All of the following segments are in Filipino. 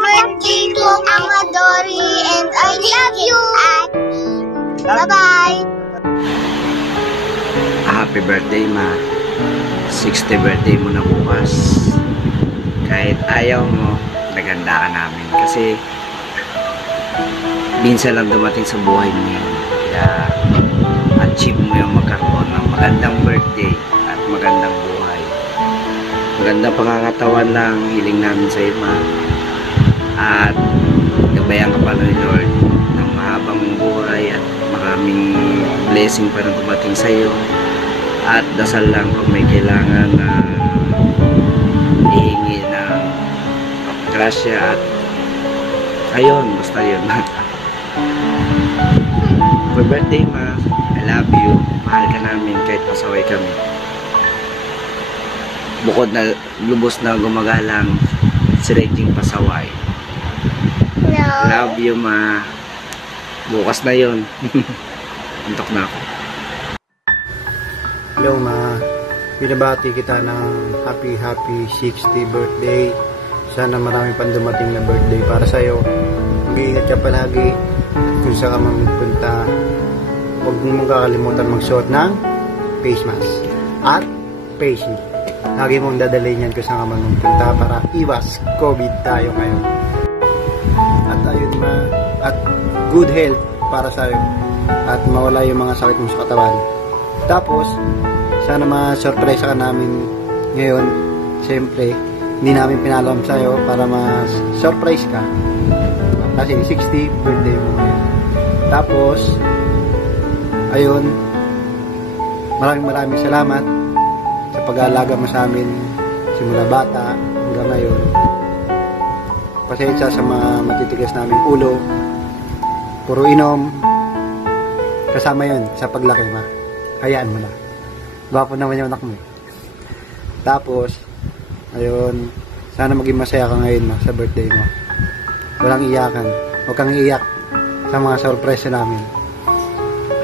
birthday to Amadori and I love you. Bye-bye. Happy birthday, ma. 60th birthday mo na bukas. Kahit ayaw mo, naganda ka namin. Kasi minsan lang dumating sa buhay mo yun. Kaya achieve mo yung magkaroon ng magandang birthday at magandang buhay. Magandang pangangatawan lang hiling namin sa iyo, ma. At gabayan ka pa ng Lord ng mahabang buhay at maraming blessing pa na dumating sa iyo. At dasal lang kung may kailangan na ihingi ng grasya at ayun, basta yun. For birthday, ma, I love you. Mahal ka namin kahit pasaway kami. Bukod na lubos na gumagalang si Regine pasaway. No. Love you, ma. Bukas na yun. Antok na ako. Hello, ma. Binabati kita ng happy 60th birthday. Sana marami pang dumating na birthday para sa'yo. Mag-iingat ka palagi. At kung saan ka magpunta, huwag mong kakalimutan magsuot ng face mask at face shield. Lagi mong dadalhin yan kung saan ka magpunta para iwas COVID tayo ngayon. At ayun, ma. At good health para sa'yo. At mawala yung mga sakit mo sa katawan. Tapos, sana ma-surpresa ka namin ngayon. Siyempre, hindi namin pinalam sa'yo para ma-surprise ka. Kasi 60th birthday mo ngayon. Tapos, ayun, maraming salamat sa pag-aalaga mo sa amin simula bata hanggang ngayon. Pasensya sa mga matitigas naming ulo. Puro inom. Kasama yun sa paglaki, ma. Hayaan mo na. Gwapo naman yung anak mo. Tapos, ayun, sana maging masaya ka ngayon, ma, sa birthday mo. Walang iyakan. Huwag kang iiyak sa mga sorpresa namin.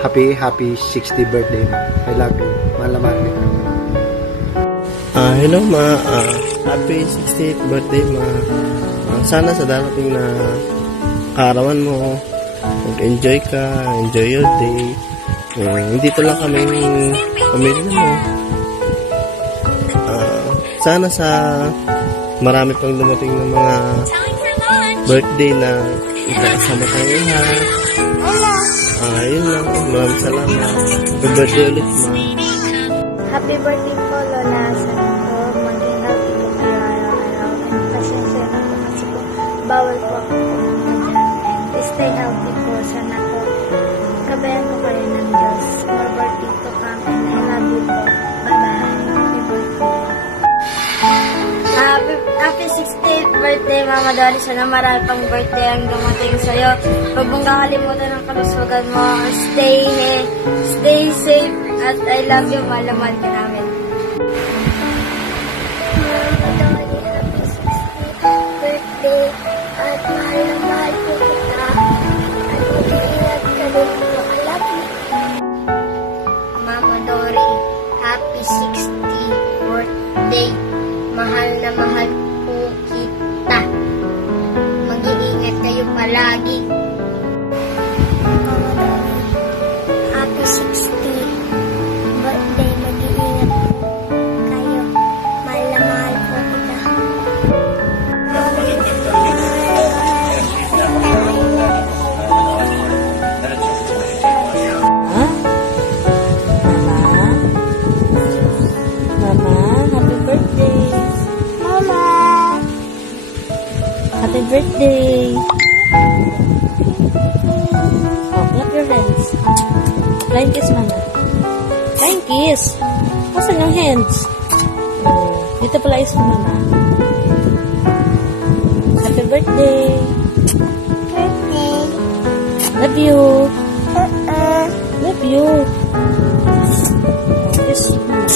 Happy 60th birthday, ma. I love you. Mahal na mahal kita. Hello, ma. Happy 60th birthday, ma. Sana sa darating na kaarawan mo, mag-enjoy ka, enjoy your day. Dito lang kami pamilya mo. Sana sa marami pang dumating ng mga birthday na ikasama tayo lahat. Yun lang. Maraming salamat. Happy birthday ulit, ma. Happy birthday po, Lola. Sana po maging healthy po kayo araw-araw. And pasensya na po kasi po bawal po ako po. Stay healthy po. Sana po kabayan ko kayo ng Diyos. More birthday to come and I love you po. Bye-bye. Happy birthday. Happy 60th birthday, Mama Dory. Sana marami pang birthday ang dumating sa'yo. Huwag mong kakalimutan ang kalusugan mo. Stay safe. At I love you. Mahal ka namin. Mama Dory, happy 60th birthday. At mahal po kita. At mag-iingat ka rin po. I love you. Mama Dory, happy 60th birthday. Mahal na mahal po kita. Mag-iingat kayo palagi. Mama Dory, happy 60th birthday. Mag-iingat po kayo. Mahal na mahal po kita. Happy birthday! Oh, clap your hands. Flying kiss, Mama. Flying kiss! Asan yung hands? Dito pala is Mama. Happy birthday! Birthday. Love you! Love you! Kiss Mama.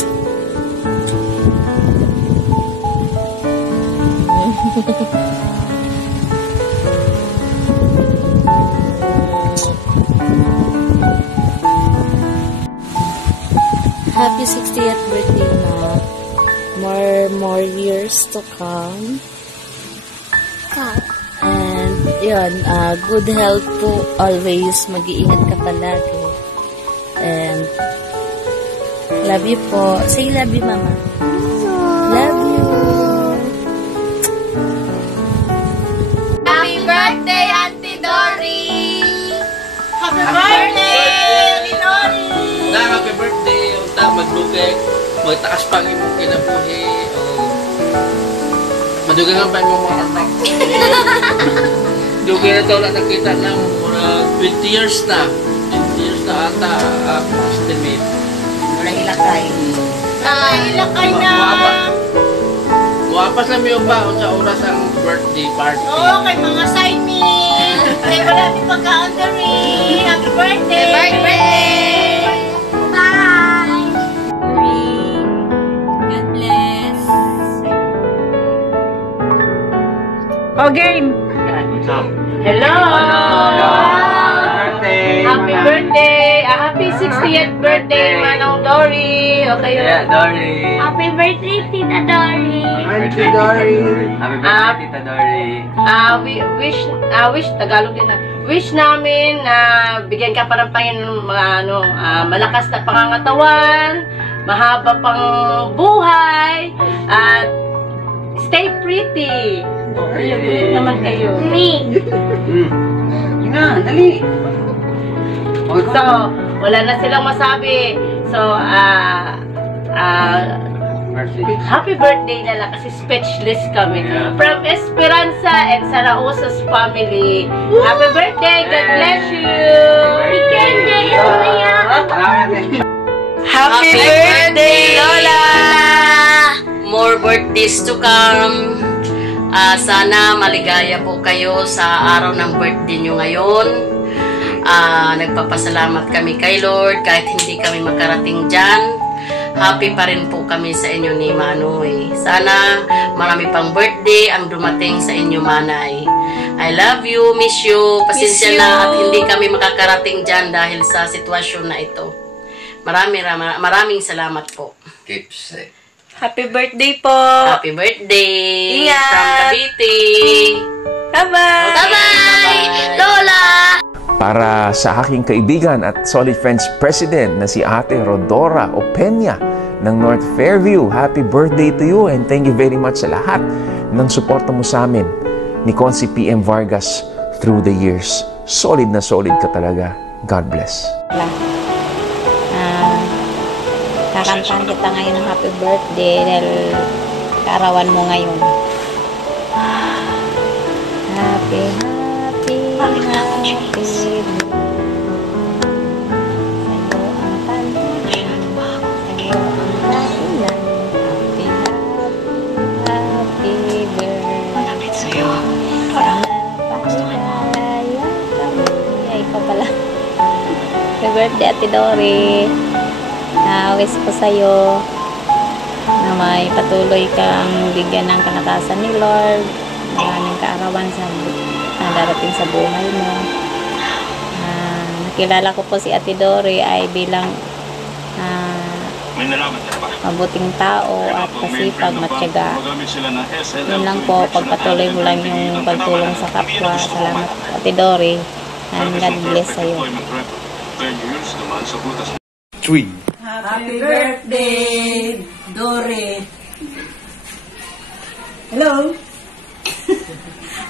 Happy 60th birthday, Ma. More years to come. Yun, good health po always. Mag-iingat ka palagi. And love you po. Say love you, Mama. Love you. Happy birthday, Auntie Dory! Happy birthday, Auntie Dory! Happy birthday, unta magdugay, magtaas pang imong kinabuhi, o madugay ang pa imong mga anak. Dugay na ito na nakita ng mga 20 years na. 20 years na ata, estimate. Wala ilakay. Ilakay na! Muapas lang yung pa sa oras ang birthday party. Oo, kay mga side me! Kaya wala natin pagka-undery! Happy birthday! Happy birthday! Bye! God bless. game. Hello! Happy birthday! Happy 60th birthday, Manong Dory! Okay, Yeah, Dory. Happy birthday, Tita Dory! Happy Dory. Happy birthday, Tita Dory. Wish, Tagalog din na. Wish namin na bigyan ka pa ng Panginoon mga malakas na pangangatawan, mahaba pang buhay, at stay pretty. Ayun naman kayo. Me! Nga, dali. So, wala na silang masabi. So, happy birthday na lang kasi speechless kami. From Esperanza and Sarausas family. Happy birthday! God bless you! Happy birthday, Lola! More birthdays to come. Sana maligaya po kayo sa araw ng birthday nyo ngayon. Nagpapasalamat kami kay Lord kahit hindi kami makarating dyan. Happy pa rin po kami sa inyo ni Manoy. Sana marami pang birthday ang dumating sa inyo, Manay. I love you, miss you. Pasensya na at hindi kami makakarating dyan dahil sa sitwasyon na ito. Maraming salamat po. Keep safe. Happy birthday po! Happy birthday! Ingat! From Cavite! Bye-bye! Bye-bye! Lola! Para sa aking kaibigan at Solid Friends President na si Ate Rodora Opeña ng North Fairview, happy birthday to you and thank you very much sa lahat ng suporta mo sa amin ni Consi PM Vargas through the years. Solid na solid ka talaga. God bless. Kakantahan kita ngayon ng happy birthday dahil kaarawan mo ngayon. Happy birthday. Sa'yo ang panahon. Sa'yo ang kailan. Happy birthday. Sana paligaya kami. Ay, ikaw pala. Happy birthday, Ate Dory. Wish ko sa'yo na may patuloy kang bigyan ng kanatasan ni Lord, maraming kaarawan na darating sa buhay mo. Nakilala ko po si Ate Dory ay bilang mabuting tao at kasipag, matyaga. Yun lang po, pagpatuloy mo lang yung pagtulong sa kapwa. Salamat Ate Dory, and God bless sa'yo. Happy birthday, Dory. Hello.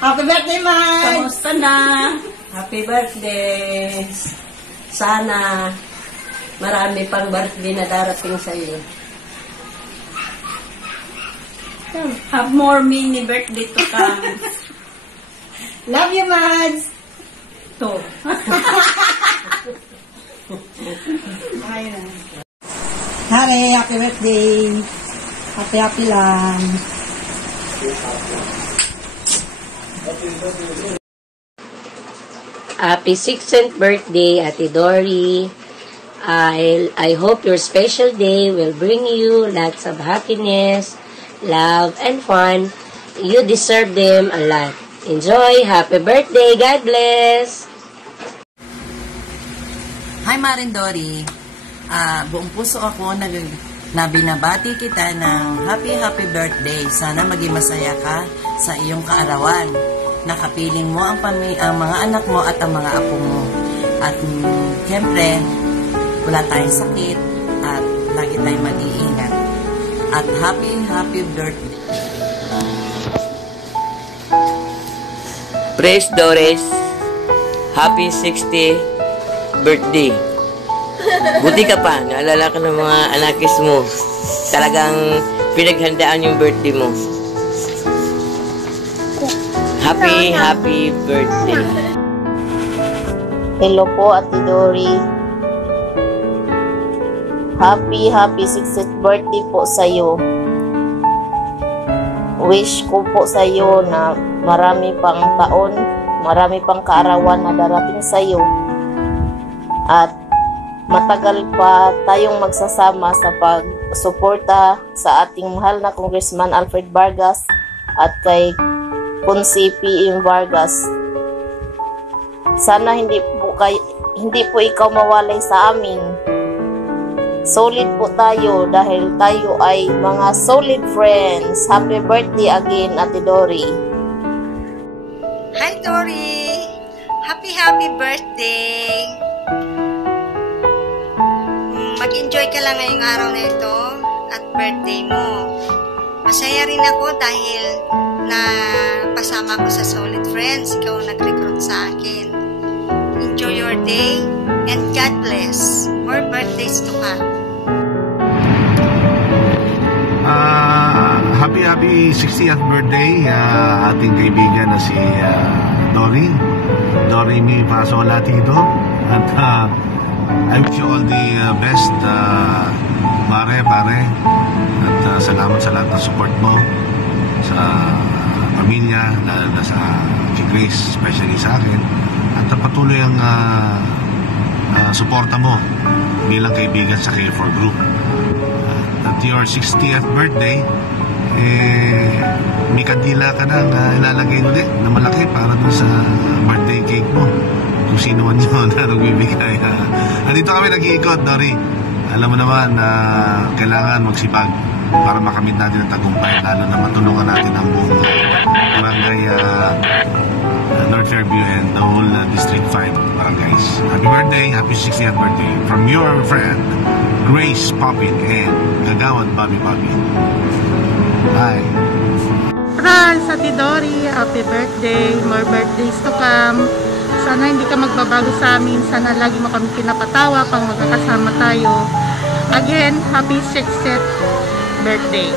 Happy birthday, Mike. Kamusta na? Happy birthday. Sana marami pang birthday na darating sa iyo. Have more mini birthday to come. Love you, Mads. To. Hari, happy birthday. Happy lang. Happy 16th birthday, Ate Dory. I hope your special day will bring you lots of happiness, love, and fun. You deserve them a lot. Enjoy. Happy birthday. God bless. Hi, Marin Dory. Buong puso ako na binabati kita ng happy birthday. Sana maging masaya ka sa iyong kaarawan. nakapiling mo ang mga anak mo at ang mga apo mo. At siyempre, wala tayong sakit at lagi tayong mag-iingat. At happy birthday. Praise Doris, happy 60th birthday. Buti ka pa, naalala ka ng mga anakis mo. Talagang pinaghandaan yung birthday mo. Happy birthday. Hello po, Ate Dory. Happy 60th birthday po sa'yo. Wish ko po sa'yo na marami pang taon, marami pang kaarawan na darating sa'yo. At matagal pa tayong magsasama sa pagsuporta sa ating mahal na Congressman Alfred Vargas at kay Consi P.M. Vargas. Sana hindi po ikaw mawalay sa amin. Solid po tayo dahil tayo ay mga solid friends. Happy birthday again, Ate Dory. Hi, Dory! Happy birthday! Mag-enjoy ka lang ngayong araw na ito at birthday mo. Masaya rin ako dahil na pasama ko sa solid friends. Ikaw ang nag-recruit sa akin. Enjoy your day and God bless. More birthdays to come. Happy 60th birthday ating kaibigan na si Dory Mi Pasola Tito. At I wish you all the best, pare. At salamat sa lahat ng support mo sa pamilya, lalo na sa Grace, especially sa akin. At patuloy ang suporta mo bilang kaibigan sa Care4 Group. At your 60th birthday, may kandila ka nang ilalagay ulit na malaki para dun sa birthday cake mo. Kung sino man yun na nagbibigay. Nandito kami nag-iikot, Dory. Alam mo naman na kailangan magsipag para makamit natin ang tagumpay, lalo na matulungan natin ang buong barangay North Fairview and the whole District 5 barangays. Happy birthday, happy 60th birthday from your friend Grace Poppin and Gagawad Bobby. Bye. Surprise, Ate Dory, happy birthday, more birthdays to come. Sana hindi ka magbabago sa amin, sana lagi mo kami pinapatawa pang magkakasama tayo. Again, happy 60th birthday.